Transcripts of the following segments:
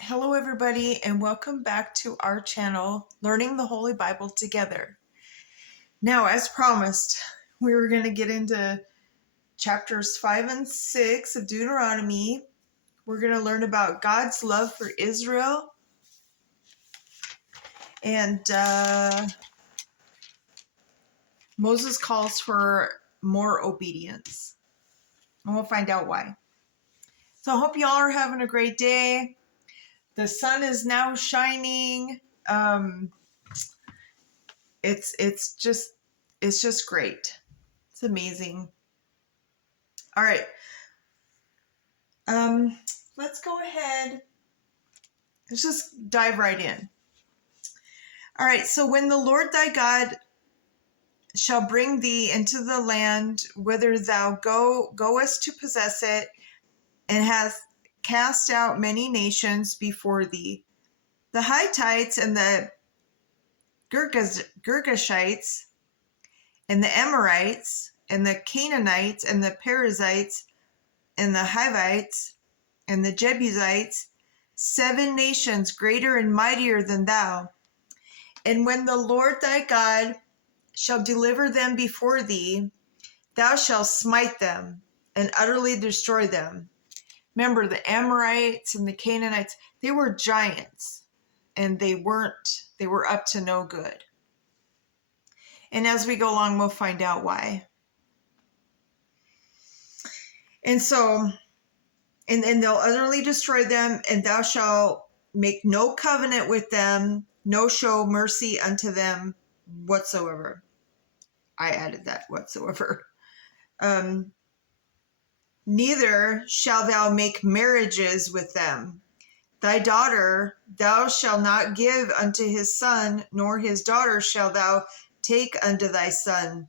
Hello, everybody, and welcome back to our channel, Learning the Holy Bible Together. Now, as promised, we were going to get into chapters 5 and 6 of Deuteronomy. We're going to learn about God's love for Israel, and Moses calls for more obedience, and we'll find out why. So I hope y'all are having a great day. The sun is now shining. It's just great. It's amazing. All right. Let's go ahead. Let's just dive right in. All right. So when the Lord thy God shall bring thee into the land whither thou goest to possess it, and hath cast out many nations before thee, the Hittites and the Girgashites and the Amorites and the Canaanites and the Perizzites and the Hivites and the Jebusites, 7 nations greater and mightier than thou. And when the Lord thy God shall deliver them before thee, thou shalt smite them and utterly destroy them. Remember, the Amorites and the Canaanites, they were giants, and they were up to no good. And as we go along, we'll find out why. And so, and they'll utterly destroy them, and thou shalt make no covenant with them, no show mercy unto them whatsoever. I added that whatsoever. Neither shalt thou make marriages with them. Thy daughter thou shalt not give unto his son, nor his daughter shalt thou take unto thy son.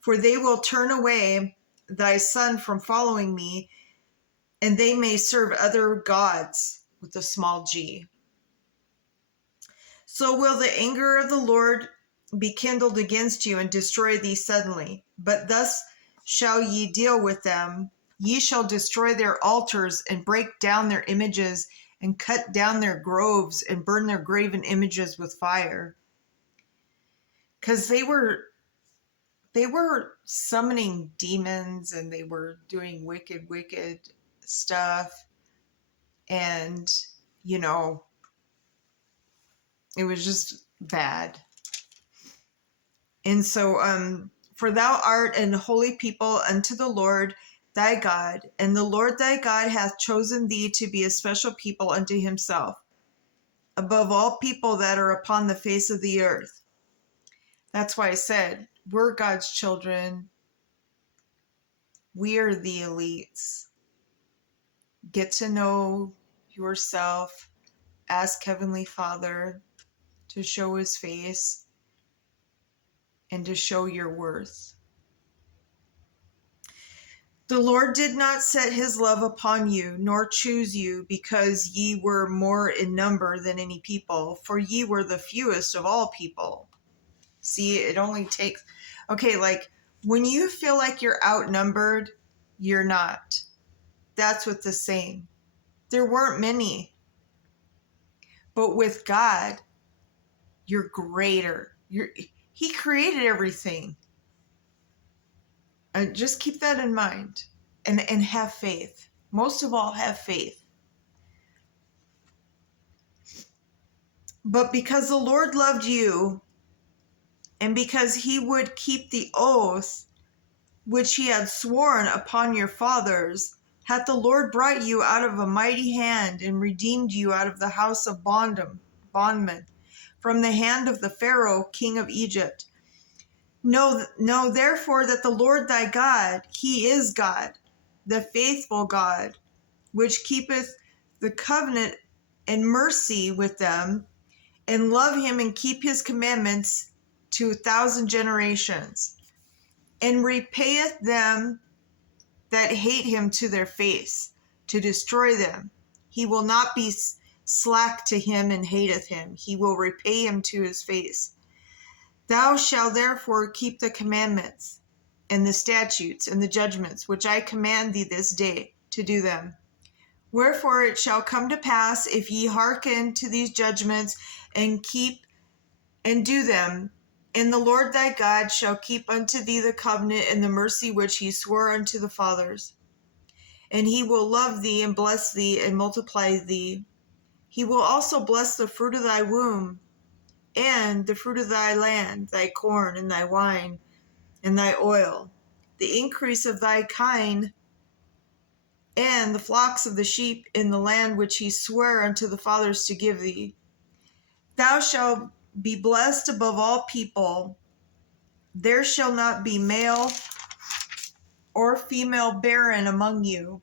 For they will turn away thy son from following me, and they may serve other gods, with a small g. So will the anger of the Lord be kindled against you, and destroy thee suddenly. But thus shall ye deal with them. Ye shall destroy their altars, and break down their images, and cut down their groves, and burn their graven images with fire. Because they were summoning demons, and they were doing wicked stuff. And, it was just bad. And so, for thou art an holy people unto the Lord thy God, and the Lord thy God hath chosen thee to be a special people unto himself, above all people that are upon the face of the earth. That's why I said, we're God's children. We are the elites. Get to know yourself. Ask Heavenly Father to show his face and to show your worth. The Lord did not set his love upon you, nor choose you, because ye were more in number than any people, for ye were the fewest of all people. See, it only takes... Okay, like, when you feel like you're outnumbered, you're not. That's what the saying. There weren't many. But with God, you're greater. He created everything. And just keep that in mind. And have faith. Most of all, have faith. But because the Lord loved you, and because he would keep the oath which he had sworn upon your fathers, hath the Lord brought you out of a mighty hand, and redeemed you out of the house of bondmen, from the hand of the Pharaoh, king of Egypt. Know therefore that the Lord thy God, he is God, the faithful God, which keepeth the covenant and mercy with them, and love him and keep his commandments to 1,000 generations, and repayeth them that hate him to their face, to destroy them. He will not be slack to him and hateth him. He will repay him to his face. Thou shalt therefore keep the commandments and the statutes and the judgments which I command thee this day to do them. Wherefore it shall come to pass, if ye hearken to these judgments, and keep and do them, and the Lord thy God shall keep unto thee the covenant and the mercy which he swore unto the fathers. And he will love thee and bless thee and multiply thee. He will also bless the fruit of thy womb, and the fruit of thy land, thy corn and thy wine and thy oil, the increase of thy kine, and the flocks of the sheep in the land which he sware unto the fathers to give thee. Thou shalt be blessed above all people. There shall not be male or female barren among you,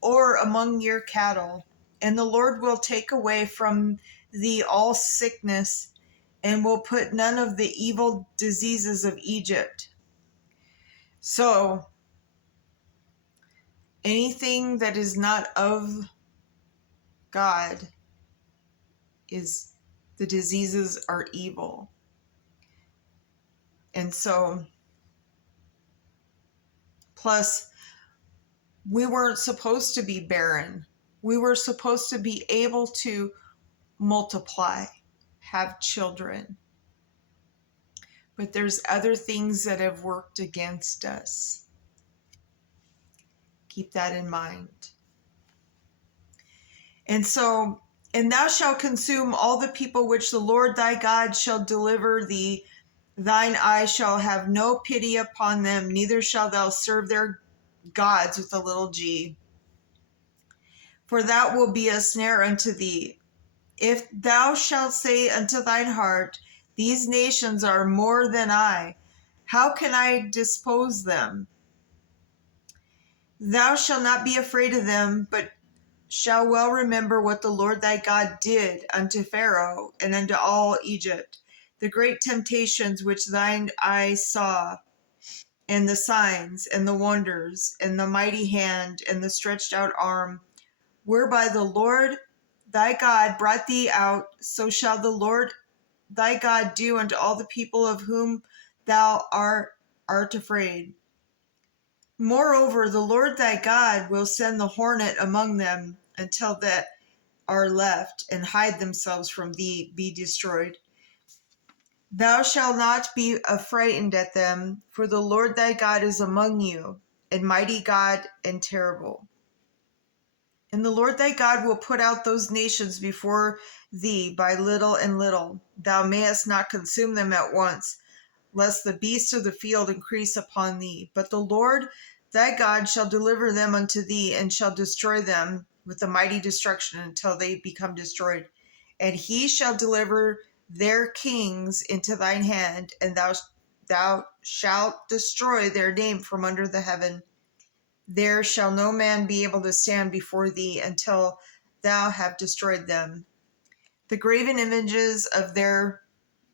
or among your cattle. And the Lord will take away from thee all sickness, and will put none of the evil diseases of Egypt. So, anything that is not of God is, the diseases are evil. And so, plus, we weren't supposed to be barren. We were supposed to be able to multiply, have children. But there's other things that have worked against us. Keep that in mind. And so, and thou shalt consume all the people which the Lord thy God shall deliver thee. Thine eye shall have no pity upon them, neither shalt thou serve their gods with a little g. For that will be a snare unto thee. If thou shalt say unto thine heart, these nations are more than I, how can I dispose them? Thou shalt not be afraid of them, but shall well remember what the Lord thy God did unto Pharaoh and unto all Egypt, the great temptations which thine eyes saw, and the signs, and the wonders, and the mighty hand, and the stretched out arm, whereby the Lord thy God brought thee out, so shall the Lord thy God do unto all the people of whom thou art afraid. Moreover, the Lord thy God will send the hornet among them until that are left, and hide themselves from thee, be destroyed. Thou shalt not be affrighted at them, for the Lord thy God is among you, and mighty God and terrible. And the Lord thy God will put out those nations before thee by little and little. Thou mayest not consume them at once, lest the beasts of the field increase upon thee. But the Lord thy God shall deliver them unto thee, and shall destroy them with a mighty destruction until they become destroyed. And he shall deliver their kings into thine hand, and thou shalt destroy their name from under the heaven. There shall no man be able to stand before thee until thou have destroyed them. The graven images of their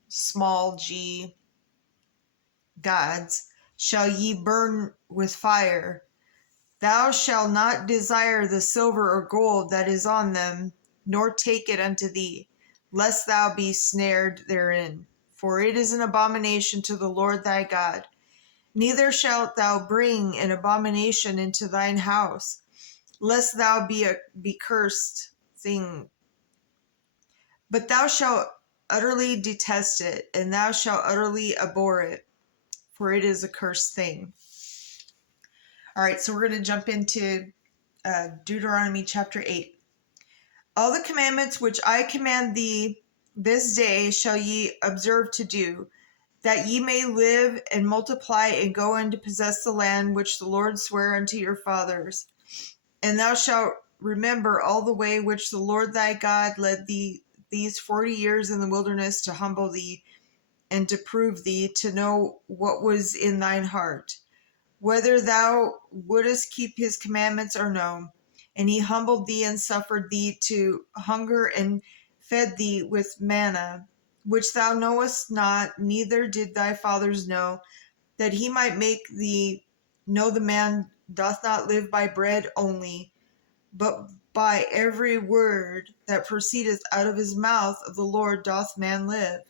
small g gods shall ye burn with fire. Thou shalt not desire the silver or gold that is on them, nor take it unto thee, lest thou be snared therein. For it is an abomination to the Lord thy God. Neither shalt thou bring an abomination into thine house, lest thou be cursed thing. But thou shalt utterly detest it, and thou shalt utterly abhor it, for it is a cursed thing. All right, so we're going to jump into Deuteronomy chapter 8. All the commandments which I command thee this day shall ye observe to do, that ye may live and multiply and go in to possess the land which the Lord sware unto your fathers. And thou shalt remember all the way which the Lord thy God led thee these 40 years in the wilderness, to humble thee and to prove thee, to know what was in thine heart, whether thou wouldest keep his commandments or no. And he humbled thee and suffered thee to hunger, and fed thee with manna, which thou knowest not, neither did thy fathers know, that he might make thee know the man doth not live by bread only, but by every word that proceedeth out of his mouth of the Lord doth man live.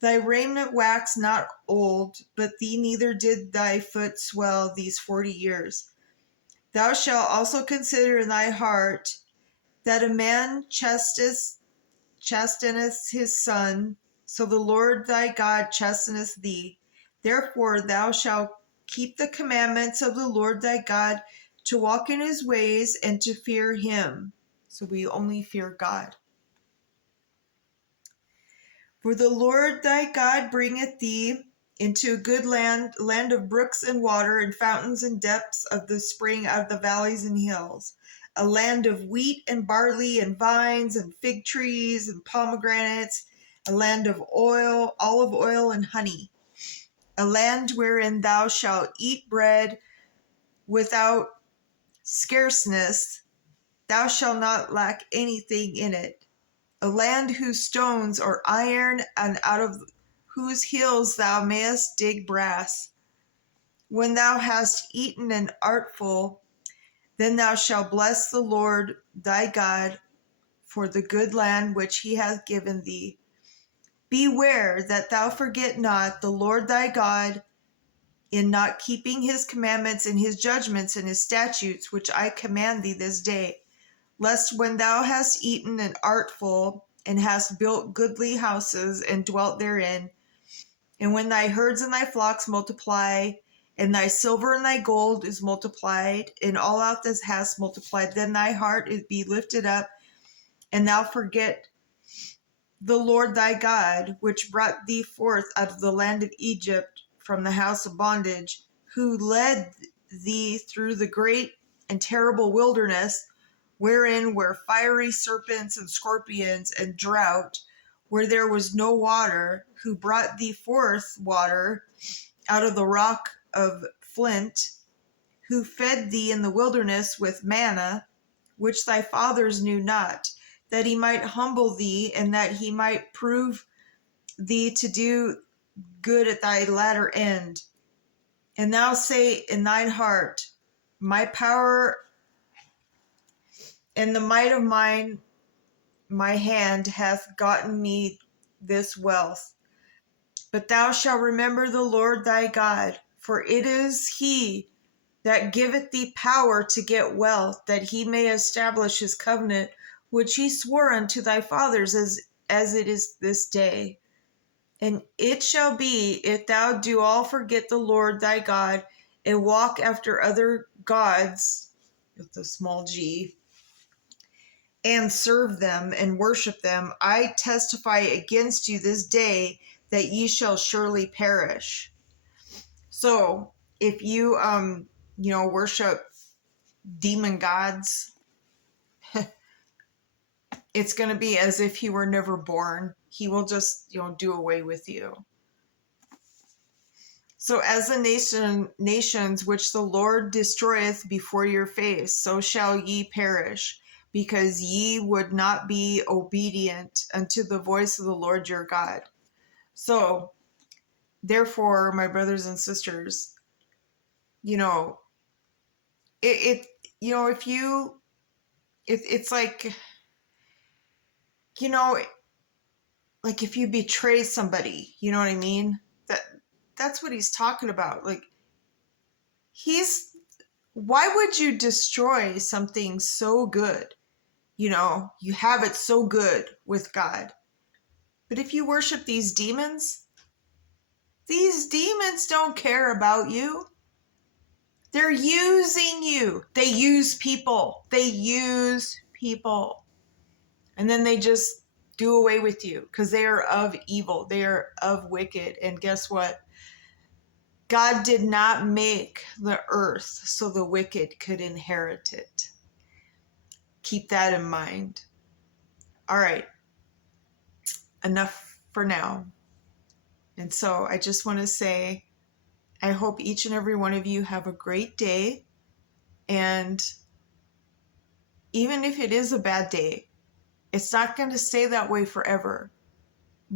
Thy raiment waxed not old, but thee neither did thy foot swell these 40 years. Thou shalt also consider in thy heart that a man chasteneth his son, so the Lord thy God chasteneth thee. Therefore thou shalt keep the commandments of the Lord thy God, to walk in his ways and to fear him. So we only fear God. For the Lord thy God bringeth thee into a good land, land of brooks and water, and fountains and depths of the spring out of the valleys and hills, a land of wheat and barley and vines and fig trees and pomegranates, a land of oil, olive oil and honey, a land wherein thou shalt eat bread without scarceness, thou shalt not lack anything in it, a land whose stones are iron, and out of whose hills thou mayest dig brass. When thou hast eaten and art full, then thou shalt bless the Lord thy God for the good land which he hath given thee. Beware that thou forget not the Lord thy God in not keeping his commandments and his judgments and his statutes, which I command thee this day, lest when thou hast eaten and art full, and hast built goodly houses and dwelt therein, and when thy herds and thy flocks multiply, and thy silver and thy gold is multiplied, and all out thou hast multiplied, then thy heart is be lifted up, and thou forget the Lord thy God, which brought thee forth out of the land of Egypt from the house of bondage, who led thee through the great and terrible wilderness, wherein were fiery serpents and scorpions and drought, where there was no water, who brought thee forth water out of the rock of flint, who fed thee in the wilderness with manna, which thy fathers knew not, that he might humble thee, and that he might prove thee to do good at thy latter end. And thou say in thine heart, my power and the might of my hand hath gotten me this wealth. But thou shalt remember the Lord thy God, for it is he that giveth thee power to get wealth, that he may establish his covenant, which he swore unto thy fathers, as it is this day. And it shall be, if thou do all forget the Lord thy God, and walk after other gods, with a small g, and serve them and worship them, I testify against you this day that ye shall surely perish. So if you worship demon gods, it's going to be as if he were never born. He will just do away with you. So as the nations which the Lord destroyeth before your face, so shall ye perish, because ye would not be obedient unto the voice of the Lord your God. So therefore, my brothers and sisters, it's like, like if you betray somebody, you know what I mean? That's what he's talking about. Like, why would you destroy something so good? You have it so good with God. But if you worship these demons don't care about you. They're using you. They use people. And then they just do away with you because they are of evil. They are of wicked. And guess what? God did not make the earth so the wicked could inherit it. Keep that in mind. All right. Enough for now. And so I just want to say, I hope each and every one of you have a great day. And even if it is a bad day, it's not going to stay that way forever.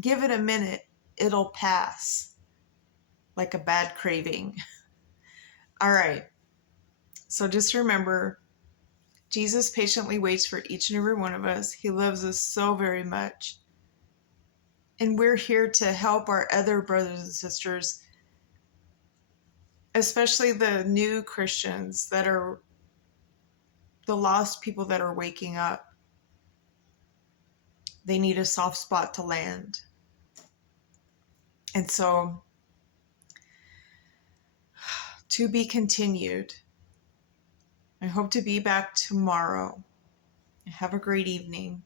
Give it a minute. It'll pass like a bad craving. All right. So just remember, Jesus patiently waits for each and every one of us. He loves us so very much. And we're here to help our other brothers and sisters, especially the new Christians that are the lost people that are waking up. They need a soft spot to land. And so, to be continued. I hope to be back tomorrow. Have a great evening.